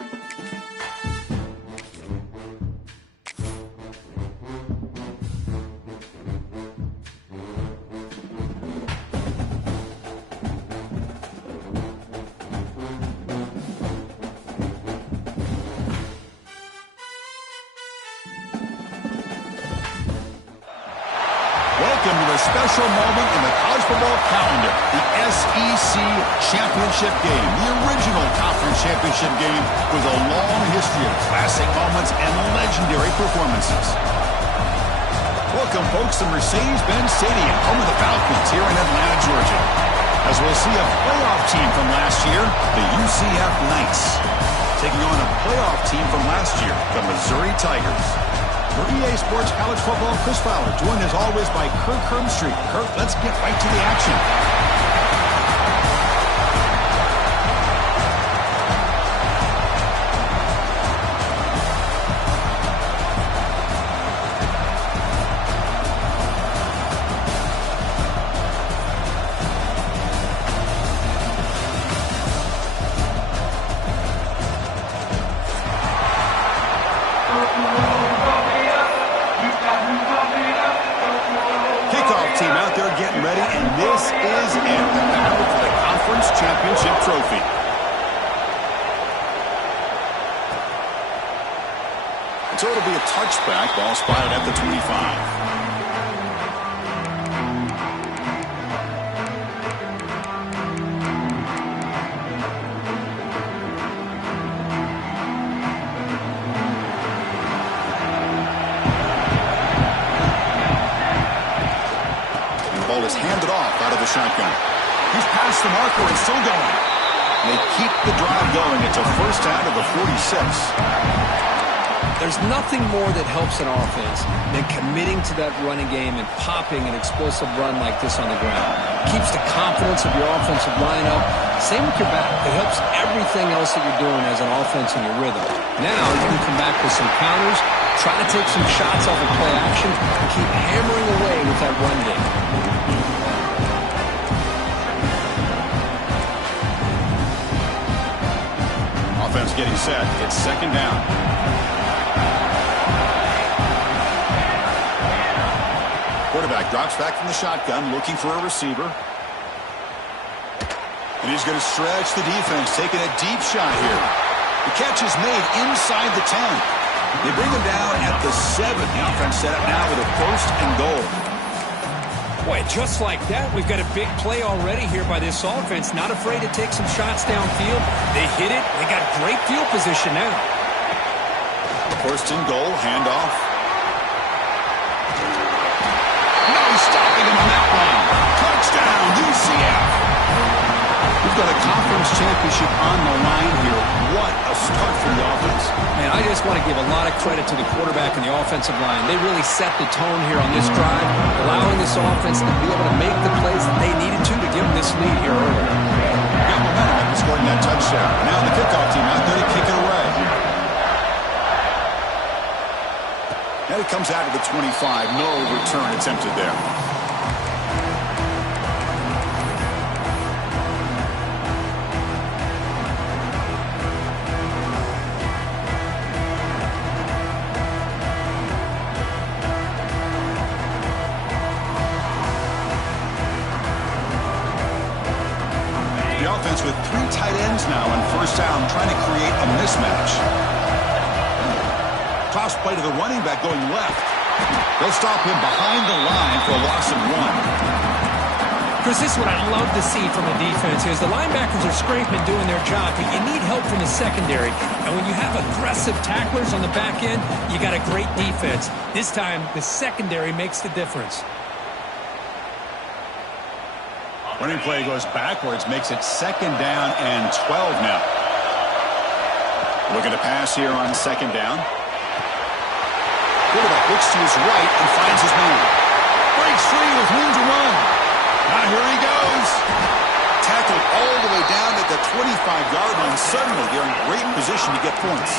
Welcome to a special moment in the college football calendar, the SEC Championship Game, the original conference championship game with a long history of classic moments and legendary performances. Welcome, folks, to Mercedes-Benz Stadium, home of the Falcons here in Atlanta, Georgia. As we'll see a playoff team from last year, the UCF Knights, taking on a playoff team from last year, the Missouri Tigers. For EA Sports College Football, Chris Fowler, joined as always by Kirk Hermstreet. Kirk, let's get right to the action. Team out there getting ready, and this is it, the battle for the conference championship trophy. And so it'll be a touchback, ball spotted at the 25. Handed off out of the shotgun. He's past the marker and still going. They keep the drive going. It's a first down to the 46. There's nothing more that helps an offense than committing to that running game and popping an explosive run like this on the ground. Keeps the confidence of your offensive line up. Same with your back. It helps everything else that you're doing as an offense in your rhythm. Now you can come back with some counters, try to take some shots off of play action, and keep hammering away with that run game. Offense getting set. It's second down. Quarterback drops back from the shotgun, looking for a receiver. And he's going to stretch the defense, taking a deep shot here. The catch is made inside the 10. They bring him down at the 7. The offense set up now with a first and goal. Boy, just like that, we've got a big play already here by this offense. Not afraid to take some shots downfield. They hit it. They got great field position now. First and goal, handoff. No stopping him on that one. Touchdown, UCF. We've got a conference championship on the line here. What a start for the offense. Man, I just want to give a lot of credit to the quarterback and the offensive line. They really set the tone here on this drive, allowing this offense to be able to make the plays that they needed to give them this lead here earlier. Got momentum after scoring that touchdown. Now the kickoff team out there to kick it away. And it comes out of the 25. No return attempted there. With 3 tight ends now on first down, trying to create a mismatch. Toss play to the running back going left. They'll stop him behind the line for a loss of 1. Chris, this is what I love to see from the defense is the linebackers are scraping, doing their job, but you need help from the secondary. And when you have aggressive tacklers on the back end, you got a great defense. This time, the secondary makes the difference. Running play goes backwards, makes it second down and 12 now. Looking to pass here on second down. Quarterback looks to his right and finds his man. Breaks free with room to run. Now here he goes. Tackled all the way down at the 25-yard line. Suddenly they're in great position to get points.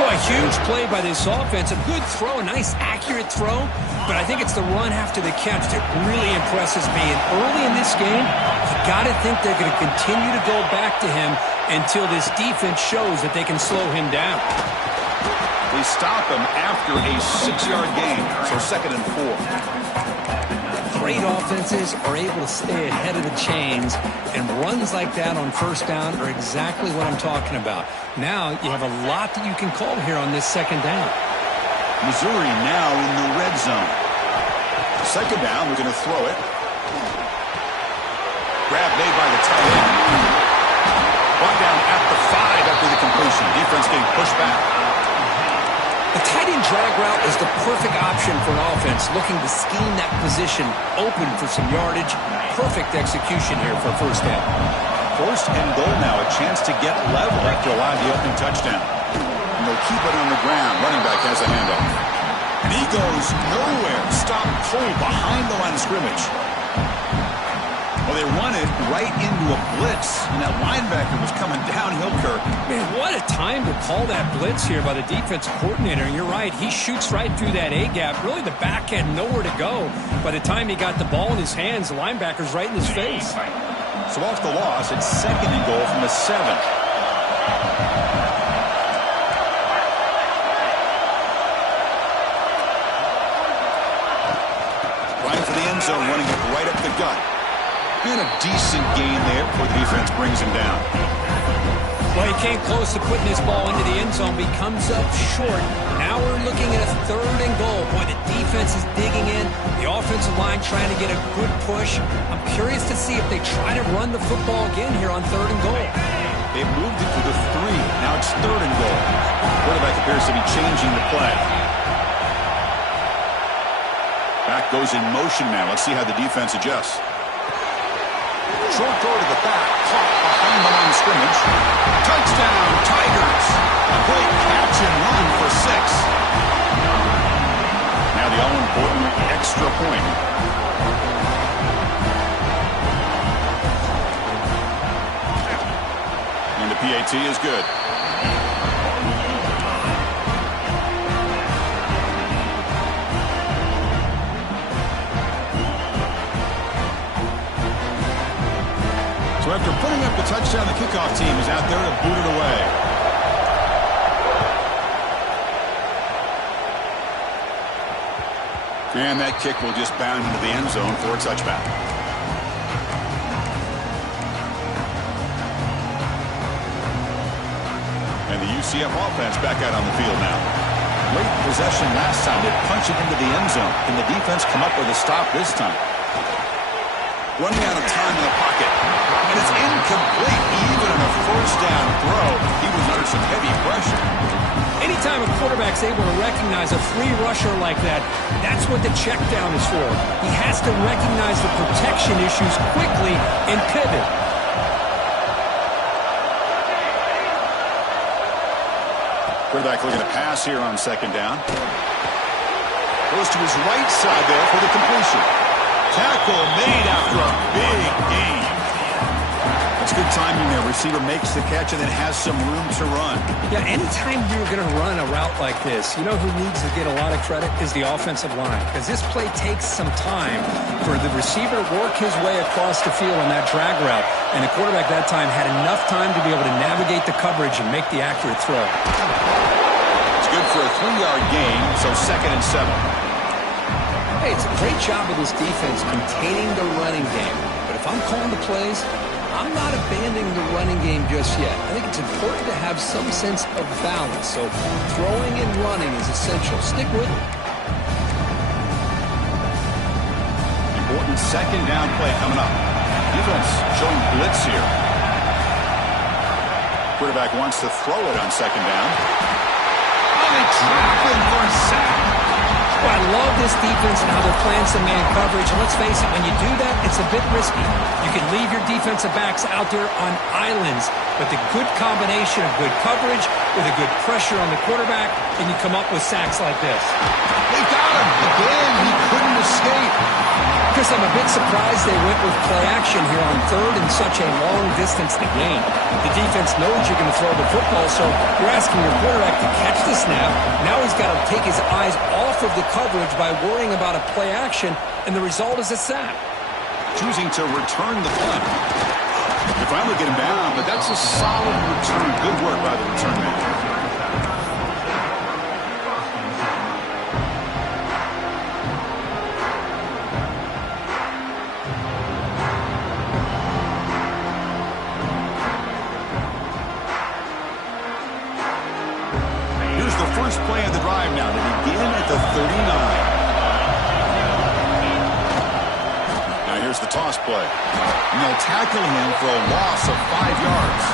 Boy, a huge play by this offense. A good throw, a nice accurate throw. But I think it's the run after the catch that really impresses me. And early in this game, you got to think they're going to continue to go back to him until this defense shows that they can slow him down. They stop him after a 6-yard gain, so 2nd and 4. Great offenses are able to stay ahead of the chains, and runs like that on 1st down are exactly what I'm talking about. Now you have a lot that you can call here on this 2nd down. Missouri now in the red zone. 2nd down, we're going to throw it. Grab made by the tight end. Brought down at the 5 after the completion. Defense getting pushed back. The tight end drag route is the perfect option for an offense looking to scheme that position open for some yardage. Perfect execution here for 1st down. 1st and goal now, a chance to get level after allowing the opening touchdown. And they'll keep it on the ground. Running back has a handoff. And he goes nowhere. Stop pulled behind the line of scrimmage. Well, they run it right into a blitz, and that linebacker was coming downhill, Kirk. Man, what a time to call that blitz here by the defense coordinator. And you're right, he shoots right through that A-gap. Really, the back had nowhere to go. By the time he got the ball in his hands, the linebacker's right in his face. So off the loss, it's 2nd and goal from the 7. Right for the end zone, running it right up the gut. And a decent gain there before the defense brings him down. Well, he came close to putting this ball into the end zone, but he comes up short. Now we're looking at a 3rd and goal. Boy, the defense is digging in. The offensive line trying to get a good push. I'm curious to see if they try to run the football again here on 3rd and goal. They moved it to the 3. Now it's 3rd and goal. Quarterback appears to be changing the play. Back goes in motion now. Let's see how the defense adjusts. Short throw to the back, caught behind the line of scrimmage. Touchdown, Tigers! A great catch and run for 6. Now the all-important extra point. And the PAT is good. So after putting up the touchdown, the kickoff team is out there to boot it away. And that kick will just bound into the end zone for a touchback. And the UCF offense back out on the field now. Late possession last time. They punch it into the end zone. Can the defense come up with a stop this time? Running out of time in the pocket. And it's incomplete. Even on a 1st down throw, he was under some heavy pressure. Anytime a quarterback's able to recognize a free rusher like that, that's what the check down is for. He has to recognize the protection issues quickly and pivot. Quarterback looking to pass here on 2nd down. Goes to his right side there for the completion. Tackle made after a big gain. That's good timing there. Receiver makes the catch and then has some room to run. Yeah, anytime you're going to run a route like this, you know who needs to get a lot of credit is the offensive line. Because this play takes some time for the receiver to work his way across the field on that drag route. And the quarterback that time had enough time to be able to navigate the coverage and make the accurate throw. It's good for a 3-yard gain, so 2nd and 7. Hey, it's a great job of this defense containing the running game. But if I'm calling the plays, I'm not abandoning the running game just yet. I think it's important to have some sense of balance. So throwing and running is essential. Stick with it. Important 2nd down play coming up. Defense showing blitz here. Quarterback wants to throw it on 2nd down. Oh, they trap him for a sack. Well, I love this defense and how they're playing some man coverage. And let's face it, when you do that, it's a bit risky. You can leave your defensive backs out there on islands, but the good combination of good coverage with a good pressure on the quarterback, and you come up with sacks like this. They got him. Again, he couldn't escape. Chris, I'm a bit surprised they went with play action here on 3rd and such a long distance to gain. The defense knows you're going to throw the football, so you're asking your quarterback to catch the snap. Now he's got to take his eyes off of the coverage by worrying about a play action, and the result is a sack. Choosing to return the punt. They finally get him down, but that's a solid return. Good work by the return man. First play of the drive now to begin at the 39. Now here's the toss play. And they'll tackle him for a loss of 5 yards.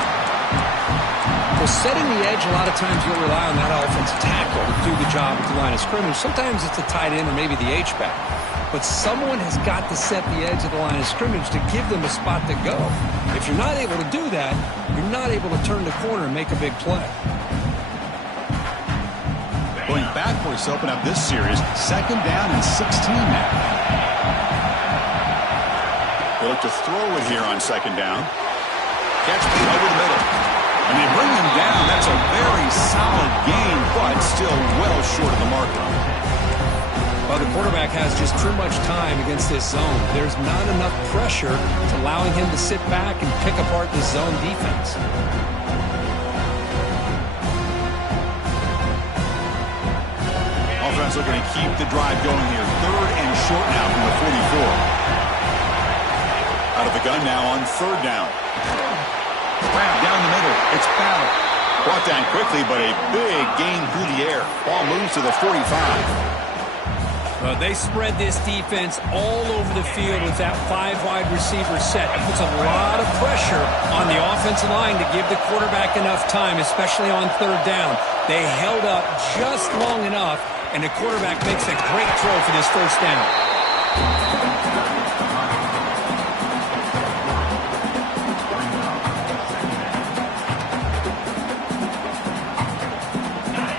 Well, setting the edge, a lot of times you'll rely on that offensive tackle to do the job at the line of scrimmage. Sometimes it's a tight end or maybe the H-back. But someone has got to set the edge of the line of scrimmage to give them a spot to go. If you're not able to do that, you're not able to turn the corner and make a big play. Going backwards to open up this series. 2nd down and 16 now. They look to throw it here on 2nd down. Catch made over the middle. And they bring him down. That's a very solid gain, but still well short of the marker. Well, the quarterback has just too much time against this zone. There's not enough pressure to allowing him to sit back and pick apart the zone defense. Offense looking to keep the drive going here. 3rd and short now from the 44. Out of the gun now on 3rd down. Grab down the middle. It's Battle. Brought down quickly, but a big gain through the air. Ball moves to the 45. Well, they spread this defense all over the field with that 5 wide receiver set. It puts a lot of pressure on the offensive line to give the quarterback enough time, especially on 3rd down. They held up just long enough, and the quarterback makes a great throw for this 1st down.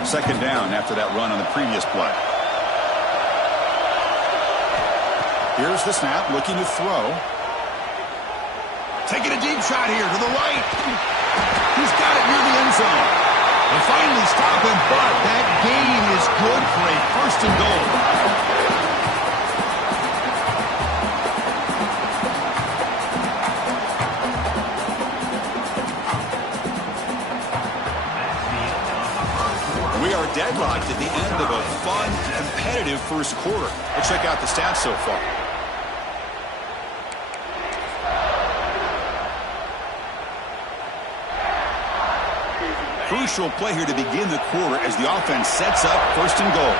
Second down after that run on the previous play. Here's the snap, looking to throw. Taking a deep shot here to the right. He's got it near the end zone. They finally stop him, but that gain is good for a 1st and goal. We are deadlocked at the end of a fun, competitive 1st quarter. Let's check out the stats so far. Crucial play here to begin the quarter as the offense sets up 1st and goal.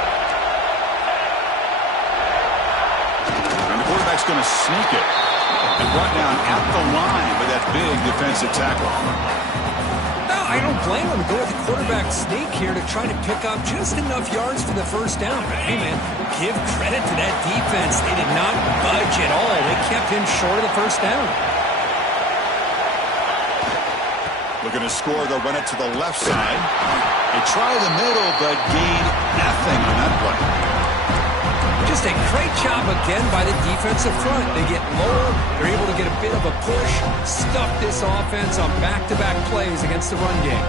And the quarterback's going to sneak it. And brought down at the line with that big defensive tackle. No, I don't blame him to go with the quarterback sneak here to try to pick up just enough yards for the 1st down. But hey, man, give credit to that defense. They did not budge at all. They kept him short of the 1st down. Looking to score, they'll run it to the left side. They try the middle, but gain nothing on that play. Just a great job again by the defensive front. They get lower, they're able to get a bit of a push, stuff this offense on back-to-back plays against the run game.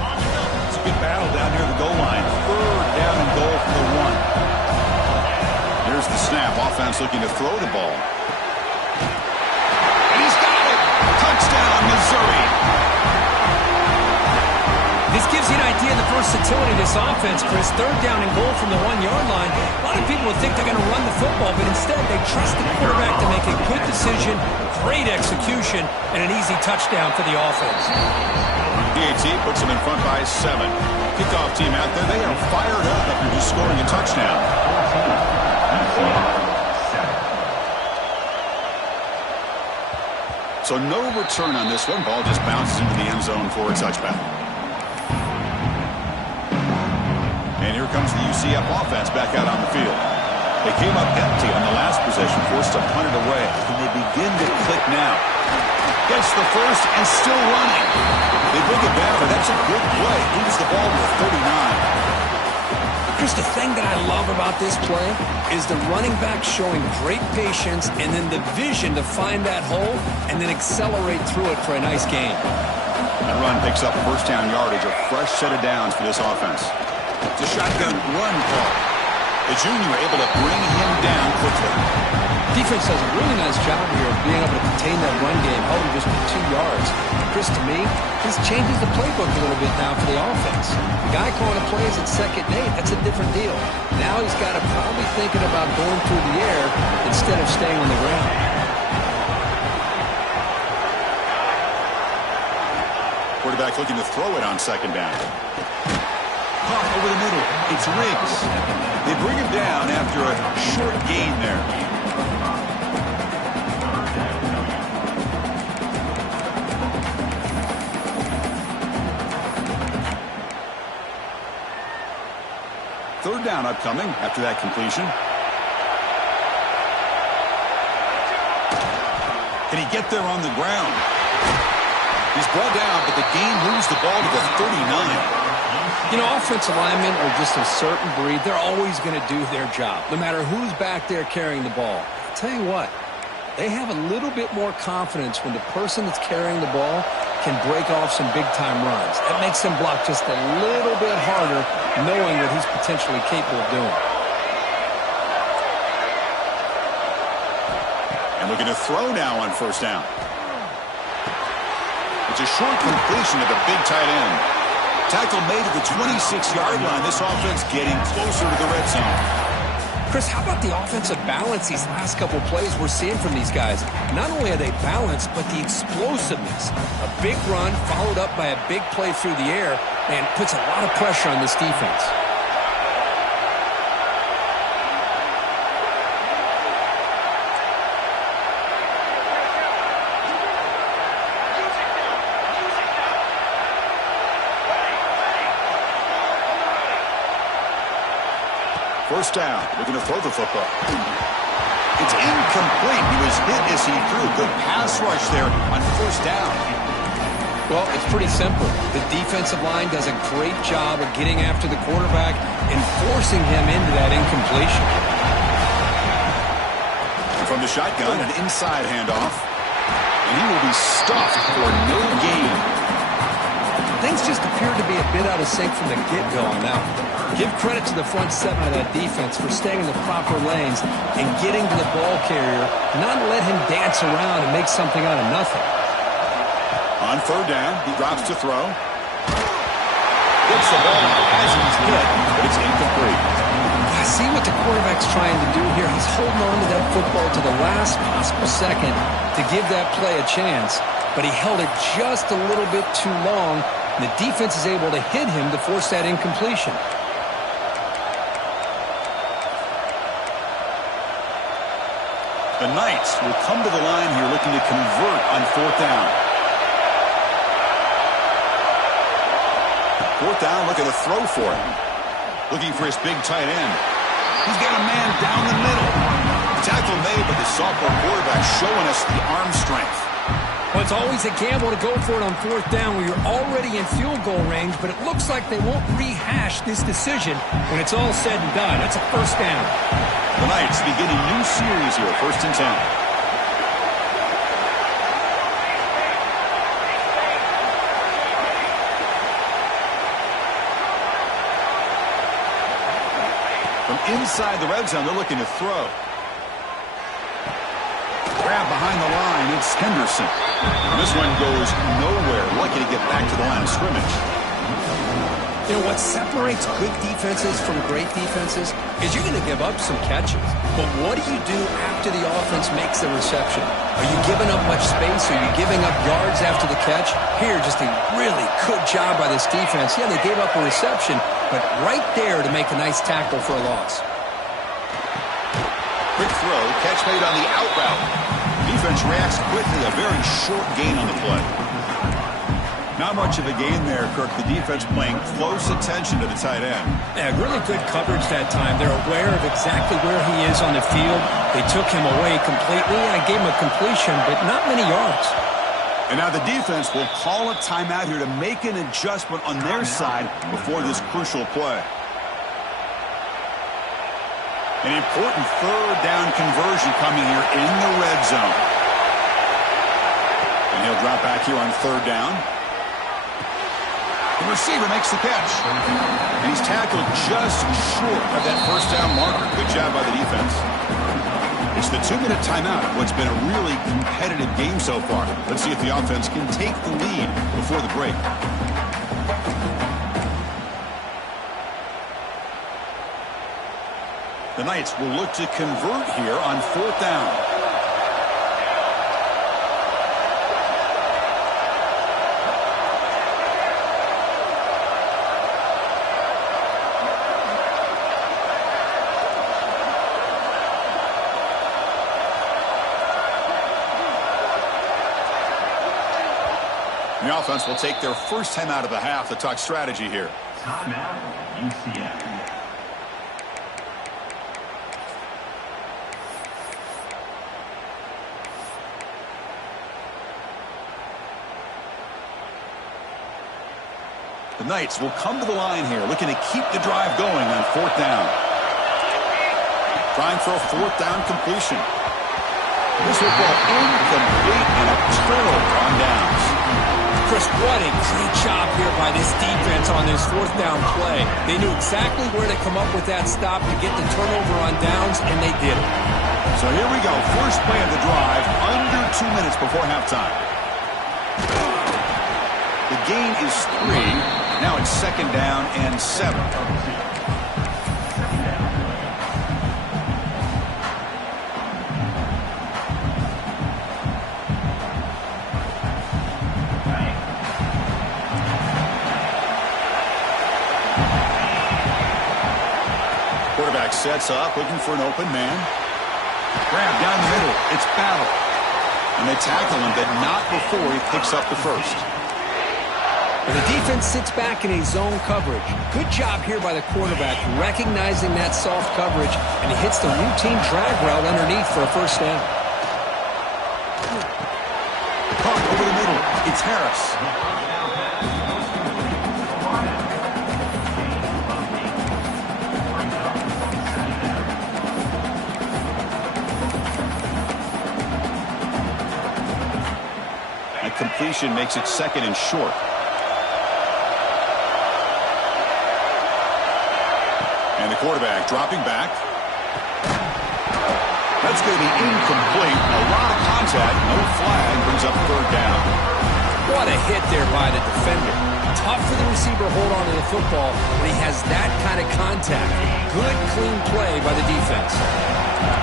It's a good battle down near the goal line. 3rd down and goal for the 1. Here's the snap. Offense looking to throw the ball. And he's got it! Touchdown, Missouri! This gives you an idea of the versatility of this offense, Chris. 3rd down and goal from the 1-yard line. A lot of people would think they're going to run the football, but instead they trust the quarterback to make a good decision, great execution, and an easy touchdown for the offense. PAT puts them in front by 7. Kickoff team out there, they are fired up after just scoring a touchdown. So no return on this one. Ball just bounces into the end zone for a touchback. And here comes the UCF offense back out on the field. They came up empty on the last possession, forced to punt it away. And they begin to click now. Gets the 1st and still running. They bring it back, but that's a good play. Moves the ball to the 39. Chris, the thing that I love about this play is the running back showing great patience and then the vision to find that hole and then accelerate through it for a nice gain. That run picks up 1st down yardage, a fresh set of downs for this offense. It's a shotgun run call. The junior able to bring him down quickly. Defense does a really nice job here of being able to contain that run game, held him just to 2 yards. Chris, to me, this changes the playbook a little bit now for the offense. The guy calling the plays at 2nd and 8, that's a different deal. Now he's got to probably thinking about going through the air instead of staying on the ground. Quarterback looking to throw it on 2nd down. Caught over the middle. It's Riggs. They bring him down after a short gain there. Third down upcoming after that completion. Can he get there on the ground? He's brought down, but the gain moves the ball to the 39. You know, offensive linemen are just a certain breed. They're always going to do their job, no matter who's back there carrying the ball. I'll tell you what, they have a little bit more confidence when the person that's carrying the ball can break off some big-time runs. That makes them block just a little bit harder, knowing what he's potentially capable of doing. And looking to throw now on 1st down. It's a short completion to the big tight end. Tackle made at the 26-yard line. This offense getting closer to the red zone. Chris, how about the offensive balance these last couple plays we're seeing from these guys? Not only are they balanced, but the explosiveness. A big run followed up by a big play through the air, and puts a lot of pressure on this defense. First down, looking to throw the football. It's incomplete. He was hit as he threw. Good pass rush there on 1st down. Well, it's pretty simple. The defensive line does a great job of getting after the quarterback and forcing him into that incompletion. From the shotgun, an inside handoff. And he will be stuffed for no gain. Things just appear to be a bit out of sync from the get-go on that one. Give credit to the front 7 of that defense for staying in the proper lanes and getting to the ball carrier, not let him dance around and make something out of nothing. On 3rd down, he drops to throw. Gets the ball as he's hit, but it's incomplete. I see what the quarterback's trying to do here. He's holding on to that football to the last possible second to give that play a chance, but he held it just a little bit too long, and the defense is able to hit him to force that incompletion. The Knights will come to the line here looking to convert on 4th down. 4th down, look at the throw for him. Looking for his big tight end. He's got a man down the middle. Tackle made, but the sophomore quarterback showing us the arm strength. Well, it's always a gamble to go for it on 4th down where you're already in field goal range, but it looks like they won't rehash this decision when it's all said and done. It's a 1st down. The Knights beginning new series here, 1st and 10. From inside the red zone, they're looking to throw. Grab behind the line, it's Henderson. And this one goes nowhere. Lucky to get back to the line of scrimmage. You know, what separates good defenses from great defenses is you're going to give up some catches. But what do you do after the offense makes the reception? Are you giving up much space? Are you giving up yards after the catch? Here, just a really good job by this defense. Yeah, they gave up a reception, but right there to make a nice tackle for a loss. Quick throw, catch made on the out route. Defense reacts quickly, a very short gain on the play. Not much of a gain there, Kirk. The defense paying close attention to the tight end. Yeah, really good coverage that time. They're aware of exactly where he is on the field. They took him away completely. I gave him a completion, but not many yards. And now the defense will call a timeout here to make an adjustment on their side before this crucial play. An important 3rd down conversion coming here in the red zone. And he'll drop back here on 3rd down. The receiver makes the catch. And he's tackled just short of that 1st down marker. Good job by the defense. It's the 2-minute timeout of what's been a really competitive game so far. Let's see if the offense can take the lead before the break. The Knights will look to convert here on 4th down. The offense will take their first time out of the half to talk strategy here. Timeout, UCF. The Knights will come to the line here, looking to keep the drive going on 4th down. Trying for a 4th down completion. This will go incomplete and a turnover on downs. Chris, what a great job here by this defense on this 4th down play. They knew exactly where to come up with that stop to get the turnover on downs, and they did it. So here we go. First play of the drive, under 2 minutes before halftime. The gain is 3. Now it's 2nd down and 7. Quarterback sets up, looking for an open man. Grab down the middle. It's Battle. And they tackle him, but not before he picks up the first. The defense sits back in a zone coverage. Good job here by the quarterback, recognizing that soft coverage, and he hits the routine drag route underneath for a first down. Pump over the middle. It's Harris. That completion makes it 2nd and short. And the quarterback dropping back. That's going to be incomplete. A lot of contact. No flag. Brings up 3rd down. What a hit there by the defender. Tough for the receiver to hold on to the football when he has that kind of contact. Good, clean play by the defense.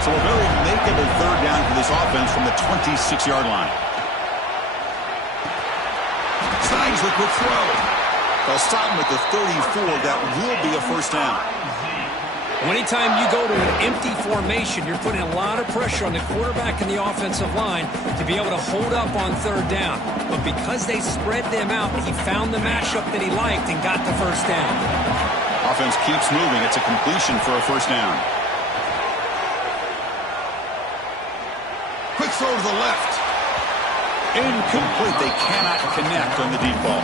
So a very makeable 3rd down for this offense from the 26-yard line. Signs the quick throw. They'll stop him at the 34. That will be a first down. Anytime you go to an empty formation, you're putting a lot of pressure on the quarterback and the offensive line to be able to hold up on 3rd down. But because they spread them out, he found the matchup that he liked and got the first down. Offense keeps moving. It's a completion for a first down. Quick throw to the left. Incomplete. They cannot connect on the deep ball.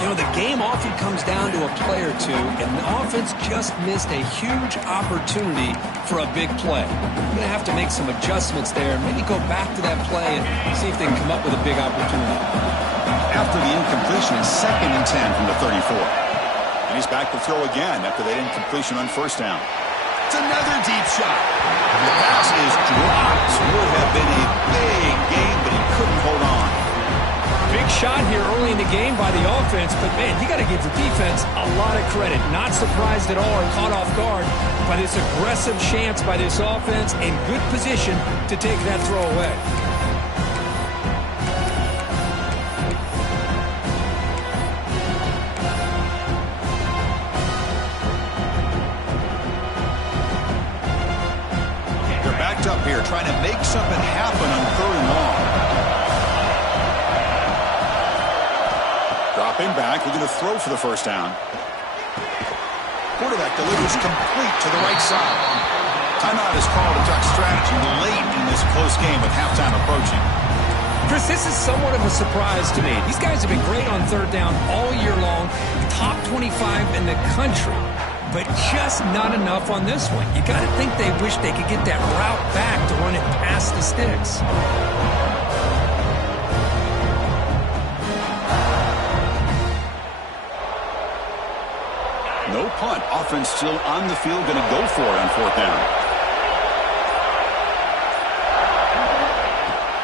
You know, the game often comes down to a play or two, and the offense just missed a huge opportunity for a big play. You're going to have to make some adjustments there, maybe go back to that play and see if they can come up with a big opportunity. After the incompletion, 2nd and 10 from the 34. And he's back to throw again after that incompletion on first down. It's another deep shot. The pass is dropped. Would have been a big game, but he couldn't hold on. Big shot here early in the game by the offense, but man, you got to give the defense a lot of credit. Not surprised at all or caught off guard by this aggressive chance by this offense in good position to take that throw away. They're backed up here trying to make something happen on 3rd and long. Dropping back, looking to throw for the first down. Quarterback delivers complete to the right side. Timeout is called to talk strategy late in this close game with halftime approaching. Chris, this is somewhat of a surprise to me. These guys have been great on 3rd down all year long, top 25 in the country, but just not enough on this one. You got to think they wish they could get that route back to run it past the sticks. No punt. Offense still on the field, going to go for it on 4th down.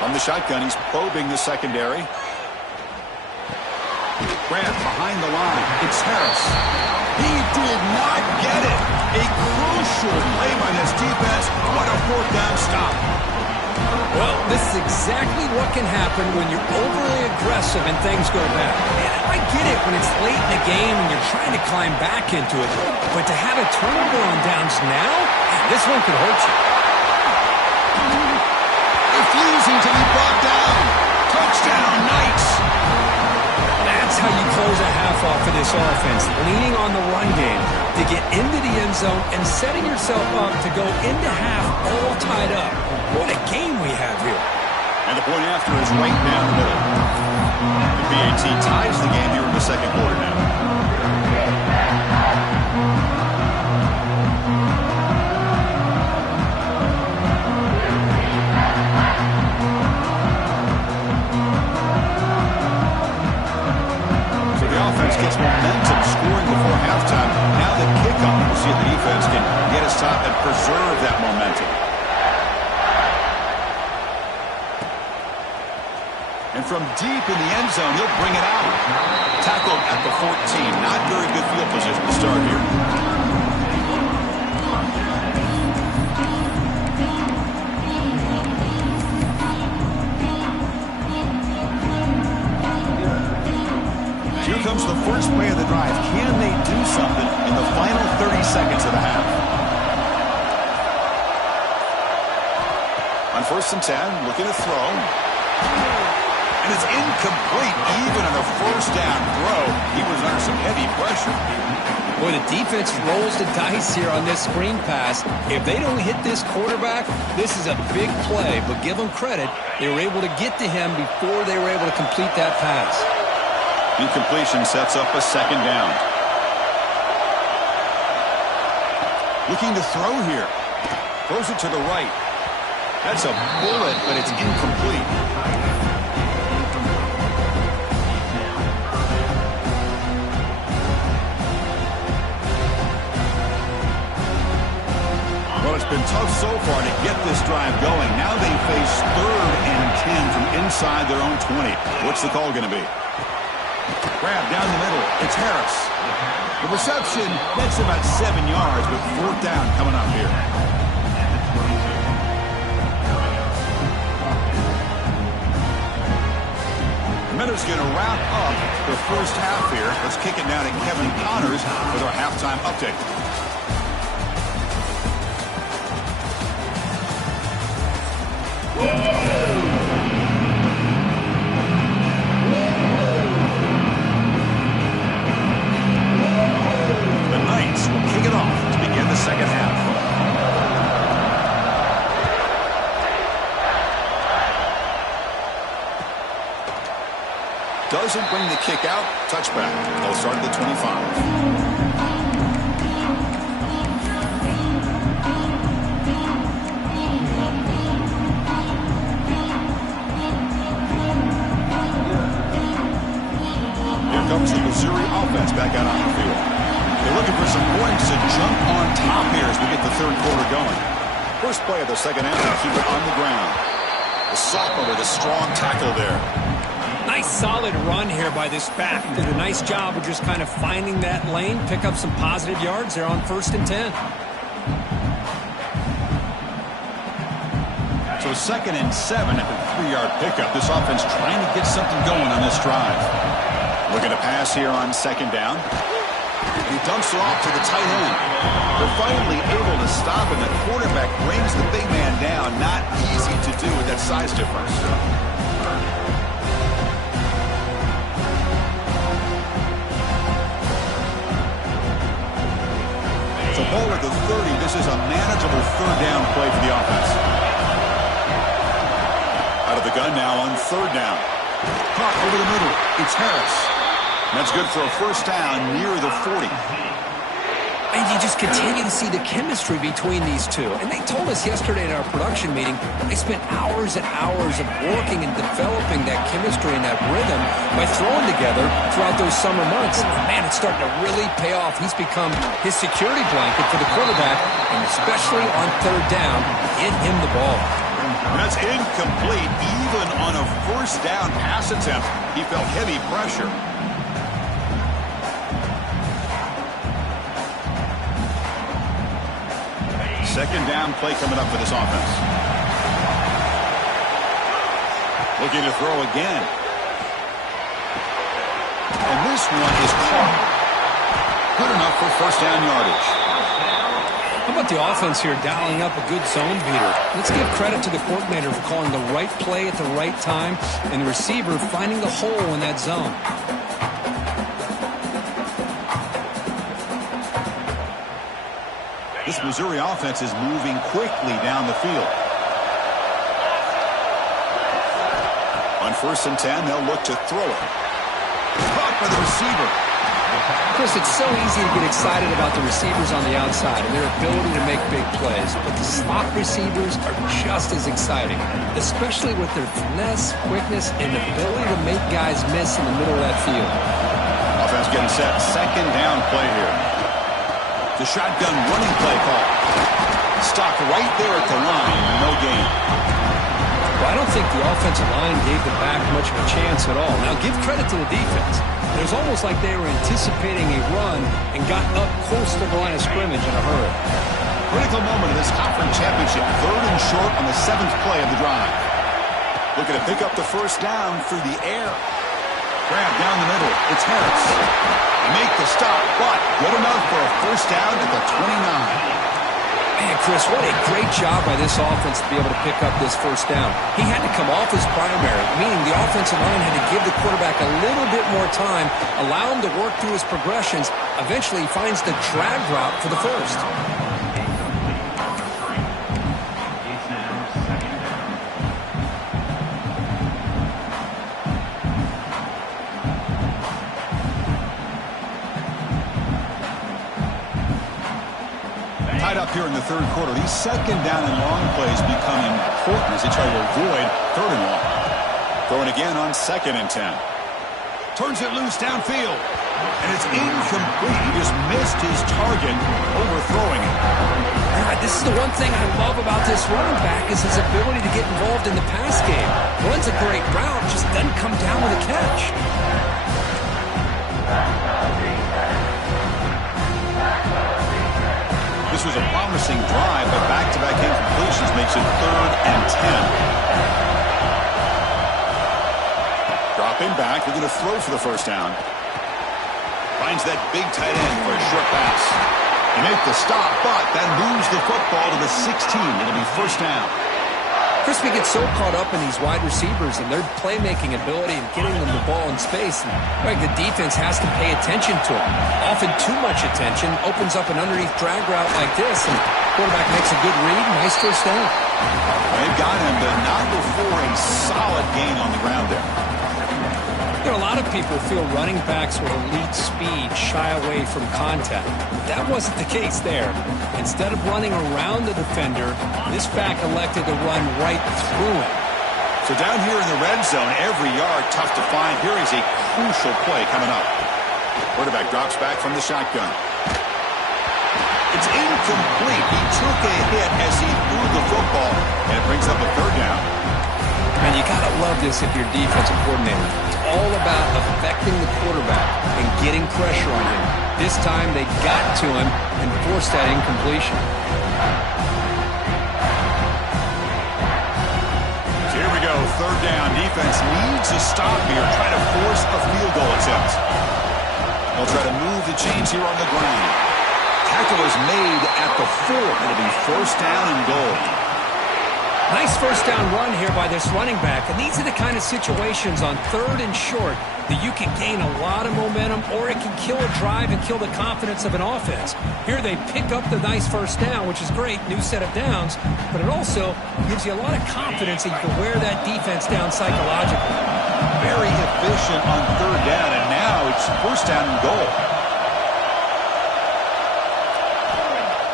From the shotgun, he's probing the secondary. Grant behind the line. It's Harris. He did not get it. A crucial play by this defense. What a fourth down stop. Well, this is exactly what can happen when you're overly aggressive and things go bad. And I get it when it's late in the game and you're trying to climb back into it. But to have a turnover on downs now, this one could hurt you. Refusing to be brought down. Touchdown, Knights. That's how you close a half off of this offense, leaning on the run game to get into the end zone and setting yourself up to go into half all tied up. What a game we have here. And the point after is right down the middle. The PAT ties the game here in the second quarter now. Gets momentum scoring before halftime. Now the kickoff. We'll see if the defense can get a stop and preserve that momentum. And from deep in the end zone, he'll bring it out. Tackled at the 14. Not very good field position to start here. Here comes the first play of the drive. Can they do something in the final 30 seconds of the half? On 1st and 10, looking to throw. And it's incomplete even on a first down throw. He was under some heavy pressure. Boy, the defense rolls the dice here on this screen pass. If they don't hit this quarterback, this is a big play. But give them credit. They were able to get to him before they were able to complete that pass. Incompletion sets up a second down. Looking to throw here. Throws it to the right. That's a bullet, but it's incomplete. Well, it's been tough so far to get this drive going. Now they face 3rd and 10 from inside their own 20. What's the call going to be? Grab down the middle. It's Harris. The reception gets about 7 yards, but 4th down coming up here. Minutes going to wrap up the first half here. Let's kick it down to Kevin Connors with our halftime update. Second half. Doesn't bring the kick out. Touchback. They'll start at the 25. Here comes the Missouri offense back out on the field. They're looking for some points to jump on top here as we get the third quarter going. First play of the second half, and keep it on the ground. The sophomore with a strong tackle there. Nice solid run here by this back. Did a nice job of just kind of finding that lane, pick up some positive yards there on 1st and 10. So 2nd and 7 at the 3-yard pickup. This offense trying to get something going on this drive. Looking to pass here on 2nd down. He dumps it off to the tight end. They're finally able to stop, and the quarterback brings the big man down. Not easy to do with that size difference. So ball at the 30. This is a manageable 3rd down play for the offense. Out of the gun now on 3rd down. Caught over the middle. It's Harris. That's good for a first down near the 40. And you just continue to see the chemistry between these two. And they told us yesterday in our production meeting, they spent hours and hours of working and developing that chemistry and that rhythm by throwing together throughout those summer months. And man, it's starting to really pay off. He's become his security blanket for the quarterback, and especially on 3rd down, get him the ball. That's incomplete. Even on a first down pass attempt, he felt heavy pressure. Second down play coming up for this offense. Looking to throw again. And this one is caught. Good enough for first down yardage. How about the offense here dialing up a good zone beater? Let's give credit to the coordinator for calling the right play at the right time and the receiver finding the hole in that zone. This Missouri offense is moving quickly down the field. On 1st and 10, they'll look to throw it. Caught by the receiver. Chris, it's so easy to get excited about the receivers on the outside and their ability to make big plays, but the slot receivers are just as exciting, especially with their finesse, quickness, and ability to make guys miss in the middle of that field. Offense getting set. Second down play here. The shotgun running play call. Stopped right there at the line. No gain. Well, I don't think the offensive line gave the back much of a chance at all. Now, give credit to the defense. It was almost like they were anticipating a run and got up close to the line of scrimmage in a hurry. Critical moment of this conference championship. 3rd and short on the 7th play of the drive. Looking to pick up the first down through the air. Grab down the middle. It's Harris. Make the stop, but good enough for a first down at the 29. Man, Chris, what a great job by this offense to be able to pick up this first down. He had to come off his primary, meaning the offensive line had to give the quarterback a little bit more time, allow him to work through his progressions. Eventually, he finds the drag route for the first. Tied up here in the 3rd quarter. These second down and long plays become important as they try to avoid 3rd and long. Throwing again on 2nd and 10. Turns it loose downfield. And it's incomplete. He just missed his target, overthrowing it. All right, this is the one thing I love about this running back is his ability to get involved in the pass game. Runs a great route, just doesn't come down with a catch. This was a promising drive, but back-to-back incompletions makes it 3rd and 10. Dropping back, they're going to throw for the first down. Finds that big tight end for a short pass. They make the stop, but that moves the football to the 16. It'll be first down. Chris, we get so caught up in these wide receivers and their playmaking ability and getting them the ball in space. And, right, the defense has to pay attention to them. Often too much attention opens up an underneath drag route like this, and quarterback makes a good read. Nice first down. They've got him, but not before a solid gain on the ground there. You know, a lot of people feel running backs with elite speed shy away from contact. But that wasn't the case there. Instead of running around the defender, this back elected to run right through him. So down here in the red zone, every yard tough to find. Here is a crucial play coming up. Quarterback drops back from the shotgun. It's incomplete. He took a hit as he threw the football, and it brings up a 3rd down. Man, you got to love this if you're a defensive coordinator. It's all about affecting the quarterback and getting pressure on him. This time they got to him and forced that incompletion. So here we go, 3rd down. Defense needs a stop here, trying to force a field goal attempt. They'll try to move the chains here on the ground. Tackle is made at the 4. It'll be first down and goal. Nice first down run here by this running back. And these are the kind of situations on 3rd and short that you can gain a lot of momentum, or it can kill a drive and kill the confidence of an offense. Here they pick up the nice first down, which is great, new set of downs, but it also gives you a lot of confidence that you can wear that defense down psychologically. Very efficient on 3rd down, and now it's first down and goal.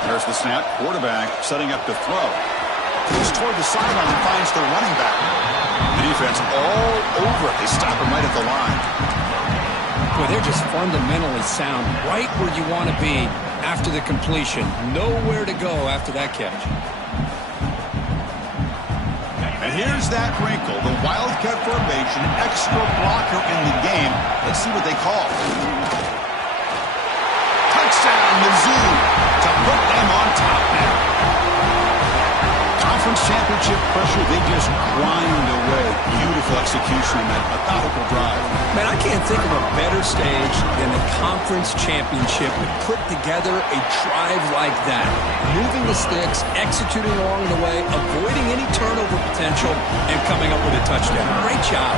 There's the snap. Quarterback setting up to throw. Goes toward the sideline and finds the running back. The defense all over it. They stop him right at the line. Boy, they're just fundamentally sound, right where you want to be after the completion. Nowhere to go after that catch. here's that wrinkle. The Wildcat formation, extra blocker in the game. Let's see what they call. Touchdown, Mizzou, to put them on top now. Conference championship pressure, they just grind away. Beautiful execution in that methodical drive. Man, I can't think of a better stage than the conference championship to put together a drive like that. Moving the sticks, executing along the way, avoiding any turnover potential, and coming up with a touchdown. Great job.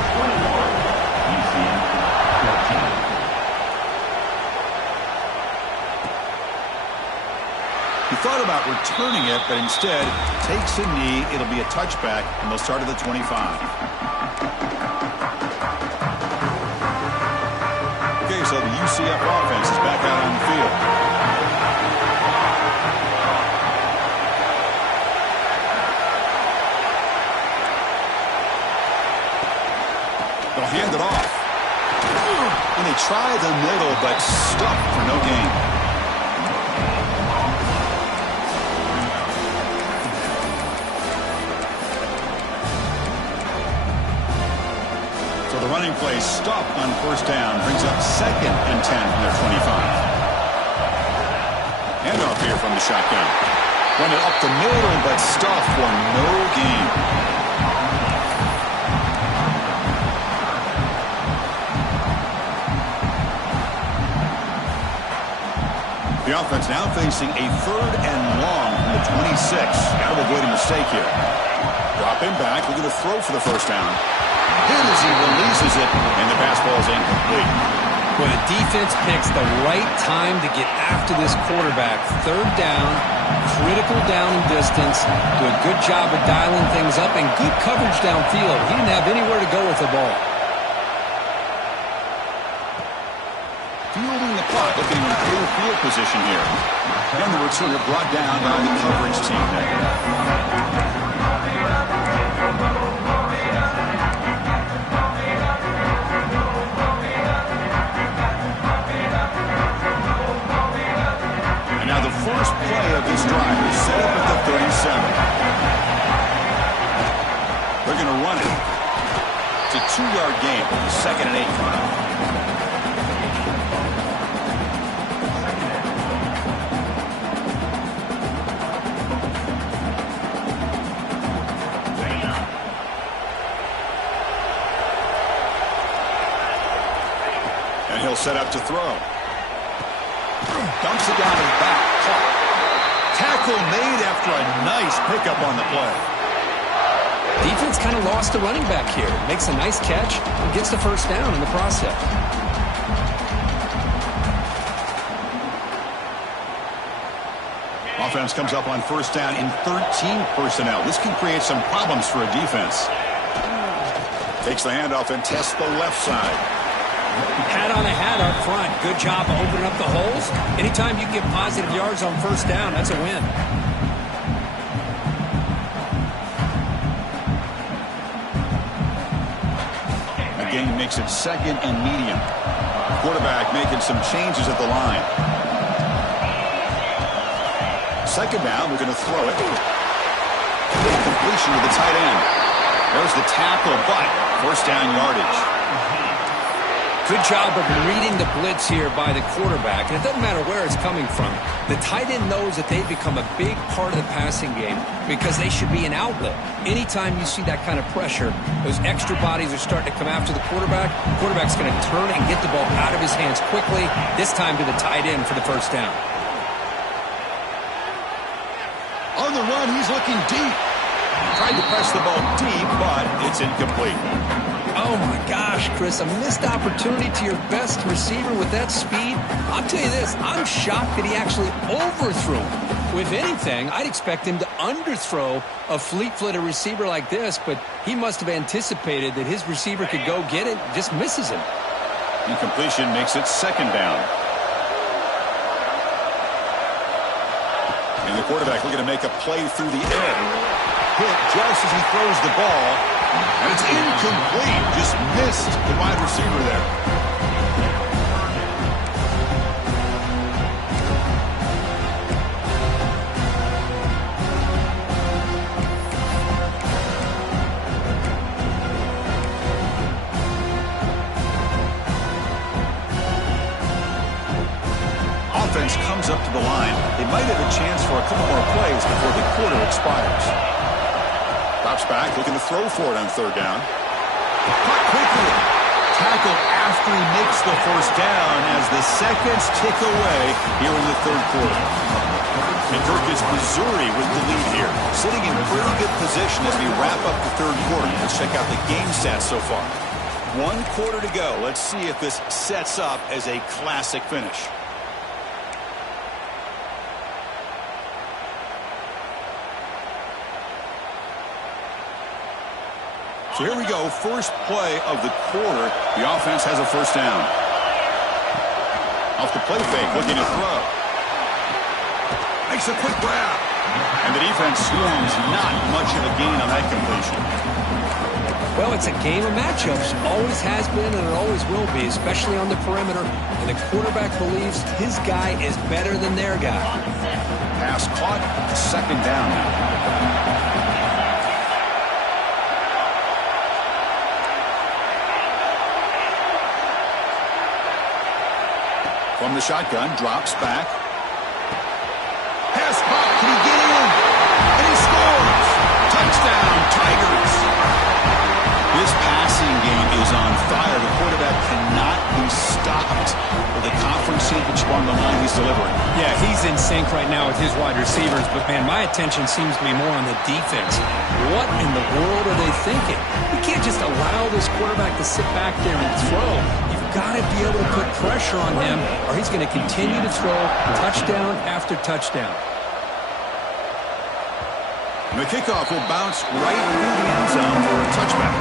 He thought about returning it, but instead takes a knee. It'll be a touchback, and they'll start at the 25. Okay, so the UCF offense is back out on the field. They'll hand it off. And they try the middle, but stuffed for no gain. The running play stopped on first down, brings up 2nd and 10 from their 25. Handoff here from the shotgun. Run it up the middle, but stuffed for no gain. The offense now facing a 3rd and long from the 26. Got to avoid a mistake here. Drop him back, looking to throw for the first down. Hit as he releases it, and the pass ball is incomplete. Well, the defense picks the right time to get after this quarterback. 3rd down, critical down and distance. Do a good job of dialing things up and good coverage downfield. He didn't have anywhere to go with the ball. Fielding the clock, looking in clear field position here. And the returner brought down by the coverage team there. First play of this drive is set up at the 37. They're going to run it. It's a 2-yard gain. 2nd and 8. And he'll set up to throw. Dumps it down his back. Tackle made after a nice pickup on the play. Defense kind of lost the running back here. Makes a nice catch and gets the first down in the process. Offense comes up on first down in 13 personnel. This can create some problems for a defense. Takes the handoff and tests the left side. Hat on a hat up front. Good job of opening up the holes. Anytime you get positive yards on first down, that's a win. The game makes it 2nd and medium. Quarterback making some changes at the line. 2nd down, we're going to throw it. Completion to the tight end. There's the tackle, but first down yardage. Good job of reading the blitz here by the quarterback. And it doesn't matter where it's coming from. The tight end knows that they've become a big part of the passing game because they should be an outlet. Anytime you see that kind of pressure, those extra bodies are starting to come after the quarterback. The quarterback's going to turn and get the ball out of his hands quickly, this time to the tight end for the first down. On the run, he's looking deep. Tried to press the ball deep, but it's incomplete. Oh, my gosh, Chris, a missed opportunity to your best receiver with that speed. I'll tell you this, I'm shocked that he actually overthrew him. If anything, I'd expect him to underthrow a fleet-footed receiver like this, but he must have anticipated that his receiver could go get it, just misses him. Incompletion makes it 2nd down. And the quarterback looking to make a play through the air. Hit just as he throws the ball. And it's incomplete. Just missed the wide receiver there. offense comes up to the line, they might have a chance for a couple more plays before the quarter expires. Drops back, looking to throw for it on third down. Caught quickly. Tackle after he makes the first down as the seconds tick away here in the third quarter. And Kirk, is Missouri with the lead here, sitting in pretty good position as we wrap up the third quarter. Let's check out the game stats so far. 1 quarter to go. Let's see if this sets up as a classic finish. So here we go, first play of the quarter. The offense has a first down. Off the play fake, looking to throw. Makes a quick grab. And the defense swarms, not much of a gain on that completion. Well, it's a game of matchups. Always has been and it always will be, especially on the perimeter. And the quarterback believes his guy is better than their guy. Pass caught, second down now. From the shotgun, drops back. Pass caught, can he get in? And he scores! Touchdown, Tigers! This passing game is on fire. The quarterback cannot be stopped with a conference championship on the line he's delivering. Yeah, he's in sync right now with his wide receivers, but man, my attention seems to be more on the defense. What in the world are they thinking? You can't just allow this quarterback to sit back there and throw. You've got to be able to put pressure on him, or he's going to continue to throw touchdown after touchdown. And the kickoff will bounce right through the end zone for a touchback.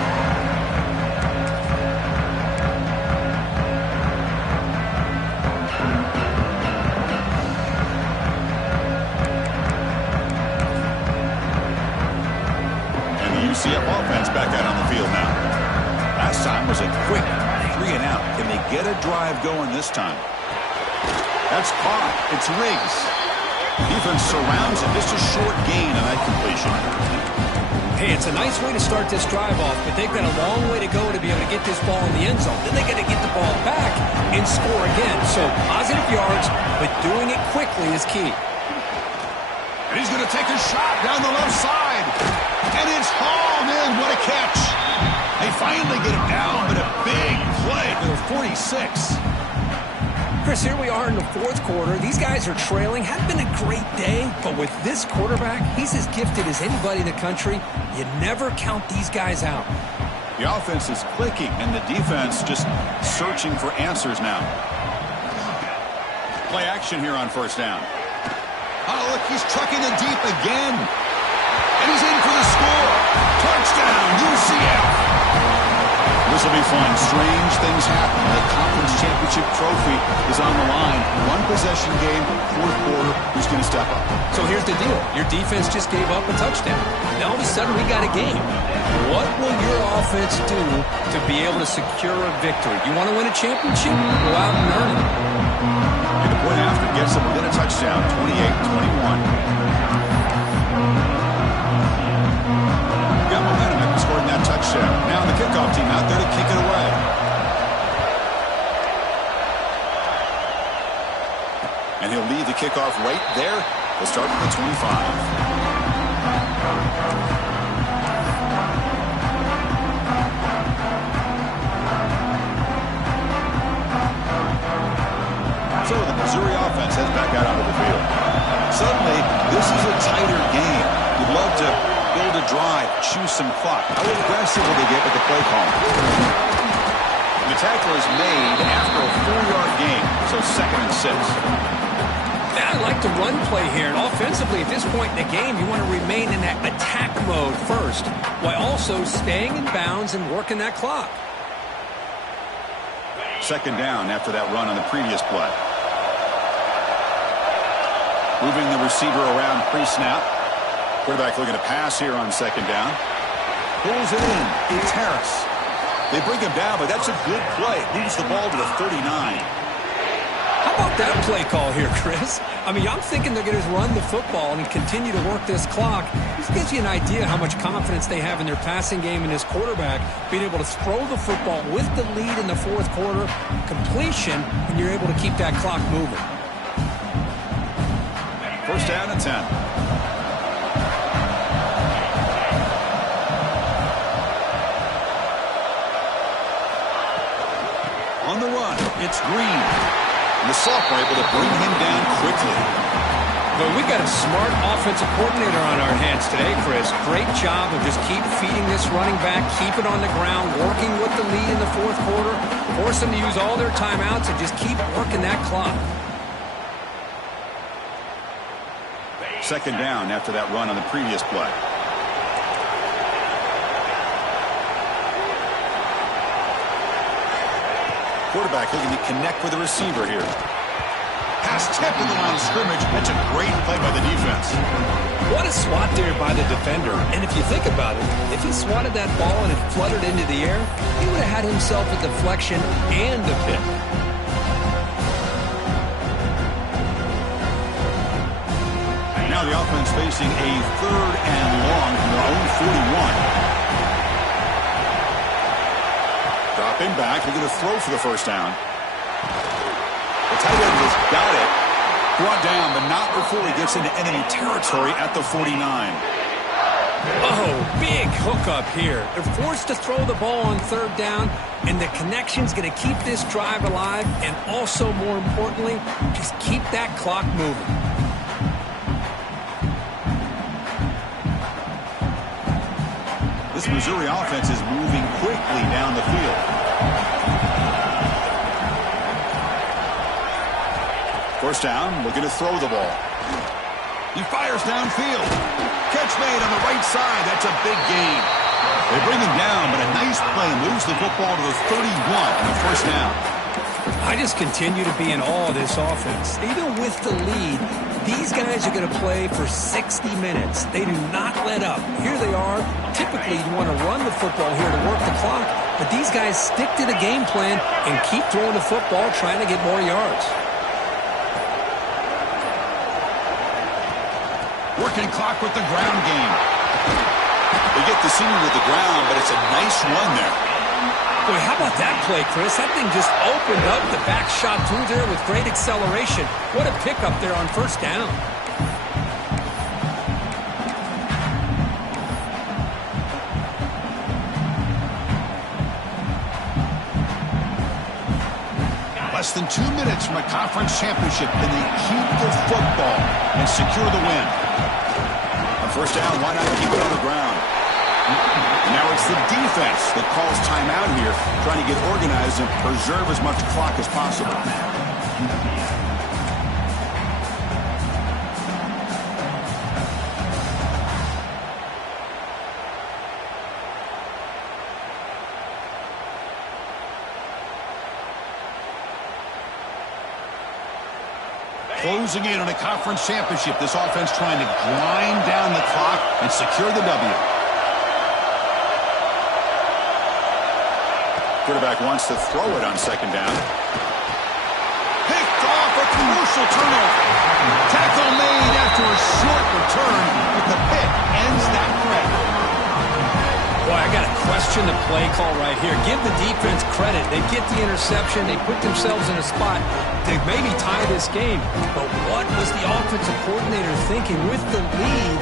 UCF offense back out on the field now. Last time was a quick 3 and out. Can they get a drive going this time? That's caught. It's Riggs. Defense surrounds him. Just a short gain on that completion. Hey, it's a nice way to start this drive off, but they've got a long way to go to be able to get this ball in the end zone. Then they got to get the ball back and score again. So positive yards, but doing it quickly is key. And he's going to take a shot down the left side. And it's hauled in. What a catch. They finally get him down, but a big play for the 46. Chris, here we are in the fourth quarter. These guys are trailing. Hadn't been a great day, but with this quarterback, he's as gifted as anybody in the country. You never count these guys out. The offense is clicking, and the defense just searching for answers now. Play action here on first down. Oh, look, he's trucking it deep again. And he's in for the score. Touchdown, UCF. This will be fun. Strange things happen. The conference championship trophy is on the line. One possession game, fourth quarter. Who's going to step up? So here's the deal. Your defense just gave up a touchdown. Now all of a sudden we got a game. What will your offense do to be able to secure a victory? You want to win a championship? Go out and earn it. And the point after gets them within a touchdown, 28-21. Got momentum after scoring that touchdown. Now the kickoff team out there to kick it away. And he'll lead the kickoff right there. We'll start at the 25. So the Missouri offense heads back out onto the field. Suddenly, this is a tighter game. You'd love to build a drive, choose some clock. How aggressive will they get with the play call? The tackle is made after a 4-yard gain, so 2nd and 6. I like the run play here. And offensively, at this point in the game, you want to remain in that attack mode first, while also staying in bounds and working that clock. 2nd down after that run on the previous play. Moving the receiver around pre-snap. Quarterback looking to pass here on 2nd down. Pulls it in. It's Harris. They bring him down, but that's a good play. Moves the ball to the 39. How about that play call here, Chris? I mean, I'm thinking they're going to run the football and continue to work this clock. This gives you an idea how much confidence they have in their passing game and this quarterback being able to throw the football with the lead in the fourth quarter, completion, and you're able to keep that clock moving. First down and 10. On the run, it's Green. And the sophomore able to bring him down quickly. But we got a smart offensive coordinator on our hands today, Chris. Great job of just keep feeding this running back, keep it on the ground, working with the lead in the fourth quarter, force them to use all their timeouts, and just keep working that clock. Second down after that run on the previous play. Quarterback looking to connect with the receiver here. Pass tipped in the line of scrimmage. That's a great play by the defense. What a swat there by the defender. And if you think about it, if he swatted that ball and it fluttered into the air, he would have had himself a deflection and a pick. Now the offense facing a third and long from their own 41. Dropping back, looking to throw for the first down. The tight end has got it. Brought down, but not before he gets into enemy territory at the 49. Oh, big hookup here. They're forced to throw the ball on third down, and the connection's going to keep this drive alive, and also, more importantly, just keep that clock moving. This Missouri offense is moving quickly down the field. First down, looking to throw the ball. He fires downfield. Catch made on the right side. That's a big gain. They bring him down, but a nice play moves the football to the 31 on the first down. I just continue to be in awe of this offense. Even with the lead, these guys are going to play for 60 minutes. They do not let up. Here they are. Typically, you want to run the football here to work the clock, but these guys stick to the game plan and keep throwing the football, trying to get more yards. Working clock with the ground game. They get the senior with the ground, but it's a nice run there. Boy, how about that play, Chris? That thing just opened up, the back shot through there with great acceleration. What a pickup there on first down. Less than 2 minutes from a conference championship, and they keep the football and secure the win. On first down, why not keep it on the ground? Now it's the defense that calls timeout here, trying to get organized and preserve as much clock as possible. Closing in on a conference championship, this offense trying to grind down the clock and secure the W. Quarterback wants to throw it on second down. Picked off, a crucial turnover. Tackle made after a short return, but the pick ends that threat. Boy, I got to question the play call right here. Give the defense credit. They get the interception. They put themselves in a spot to maybe tie this game. But what was the offensive coordinator thinking with the lead,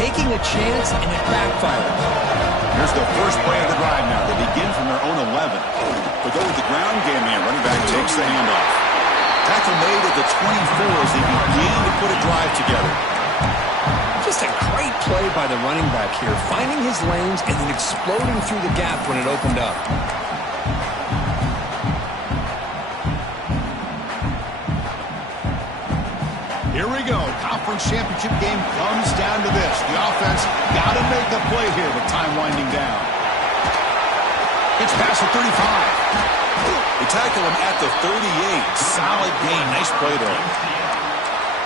taking a chance, and it backfired? Here's the first play of the drive now. They begin from their own 11. They go with the ground game here. Running back takes the handoff. Tackle made at the 24 as they begin to put a drive together. Just a great play by the running back here, finding his lanes and then exploding through the gap when it opened up. Here we go. Conference championship game comes down to this. The offense got to make a play here with time winding down. It's past the 35. They tackle him at the 38. Solid gain. Nice play there.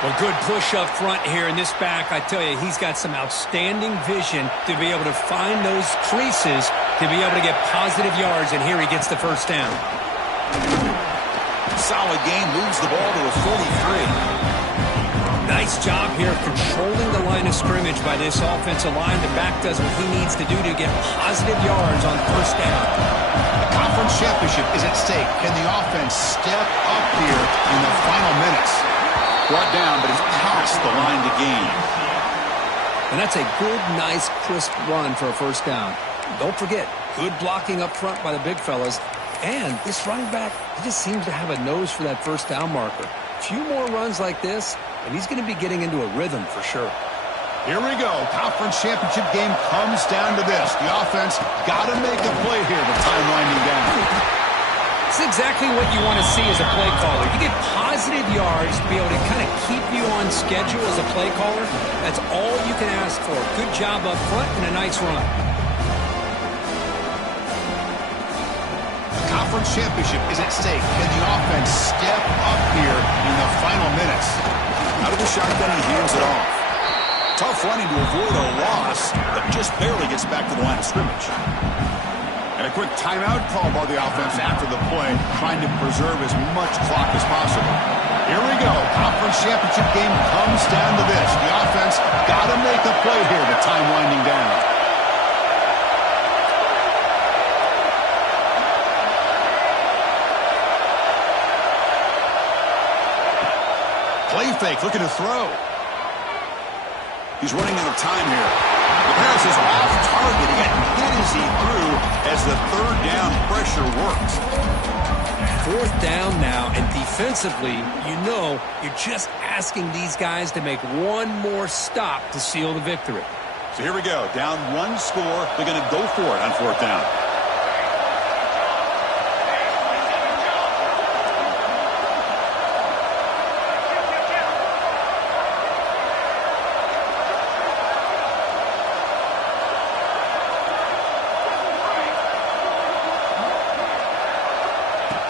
Well, good push up front here in this back. I tell you, he's got some outstanding vision to be able to find those creases to be able to get positive yards, and here he gets the first down. Solid gain, moves the ball to the 43. Nice job here of controlling the line of scrimmage by this offensive line. The back does what he needs to do to get positive yards on first down. The conference championship is at stake. Can the offense step up here in the final minutes? Brought down, but his power past the line to gain. And that's a good, nice, crisp run for a first down. Don't forget, good blocking up front by the big fellas. And this running back, he just seems to have a nose for that first down marker. A few more runs like this, and he's going to be getting into a rhythm for sure. Here we go. Conference championship game comes down to this. The offense got to make a play here with time winding down. It's exactly what you want to see as a play caller. You get positive yards to be able to kind of keep you on schedule as a play caller. That's all you can ask for. Good job up front and a nice run. The conference championship is at stake. Can the offense step up here in the final minutes? Out of the shotgun, he hands it off. Tough running to avoid a loss, but just barely gets back to the line of scrimmage. And a quick timeout call by the offense after the play, trying to preserve as much clock as possible. Here we go. Conference championship game comes down to this. The offense got to make a play here with time winding down. Play fake, looking to throw. He's running out of time here. The pass is off target. He got hit as he threw as the third down pressure works. Fourth down now, and defensively, you know you're just asking these guys to make one more stop to seal the victory. So here we go. Down one score. They're going to go for it on fourth down.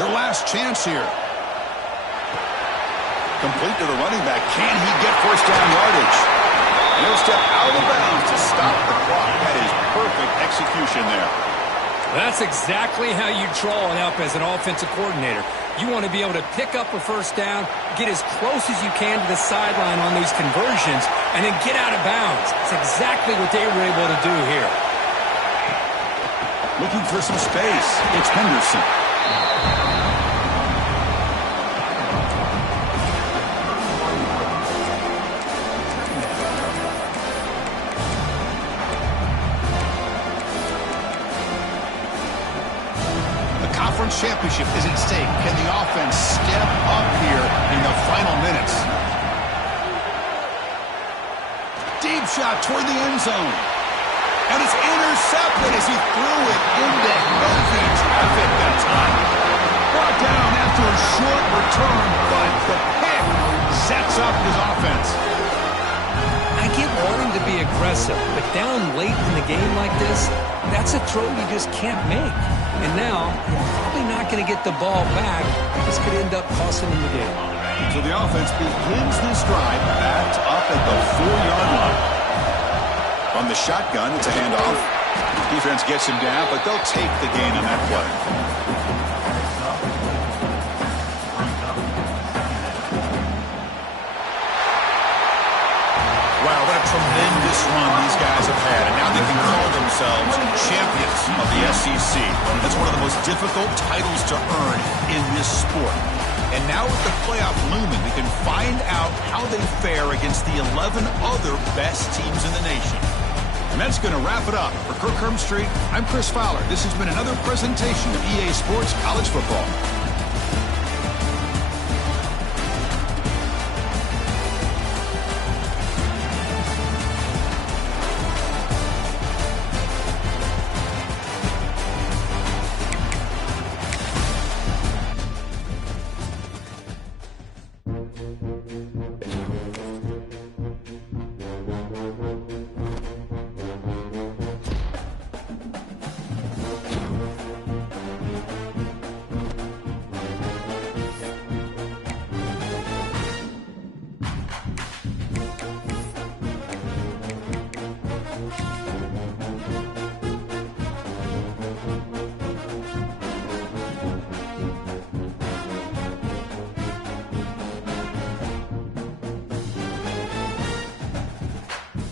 Their last chance here. Complete to the running back. Can he get first down yardage? And he'll step out of bounds to stop the clock. That is perfect execution there. That's exactly how you draw it up as an offensive coordinator. You want to be able to pick up a first down, get as close as you can to the sideline on these conversions, and then get out of bounds. It's exactly what they were able to do here. Looking for some space. It's Henderson. Championship is at stake. Can the offense step up here in the final minutes? Deep shot toward the end zone. And it's intercepted as he threw it into heavy traffic that time. Brought down after a short return, but the pick sets up his offense. I get wanting to be aggressive, but down late in the game like this, that's a throw you just can't make. And now, you're probably not going to get the ball back. This could end up costing him the game. So the offense begins this drive backed up at the 4-yard line. On the shotgun, it's a handoff. Defense gets him down, but they'll take the gain on that play. Wow, what a tremendous run these guys have had. And now they can call themselves champions of the SEC. That's one of the most difficult titles to earn in this sport. And now with the playoff looming, we can find out how they fare against the 11 other best teams in the nation. And that's going to wrap it up. For Kirk Street, I'm Chris Fowler. This has been another presentation of EA Sports College Football.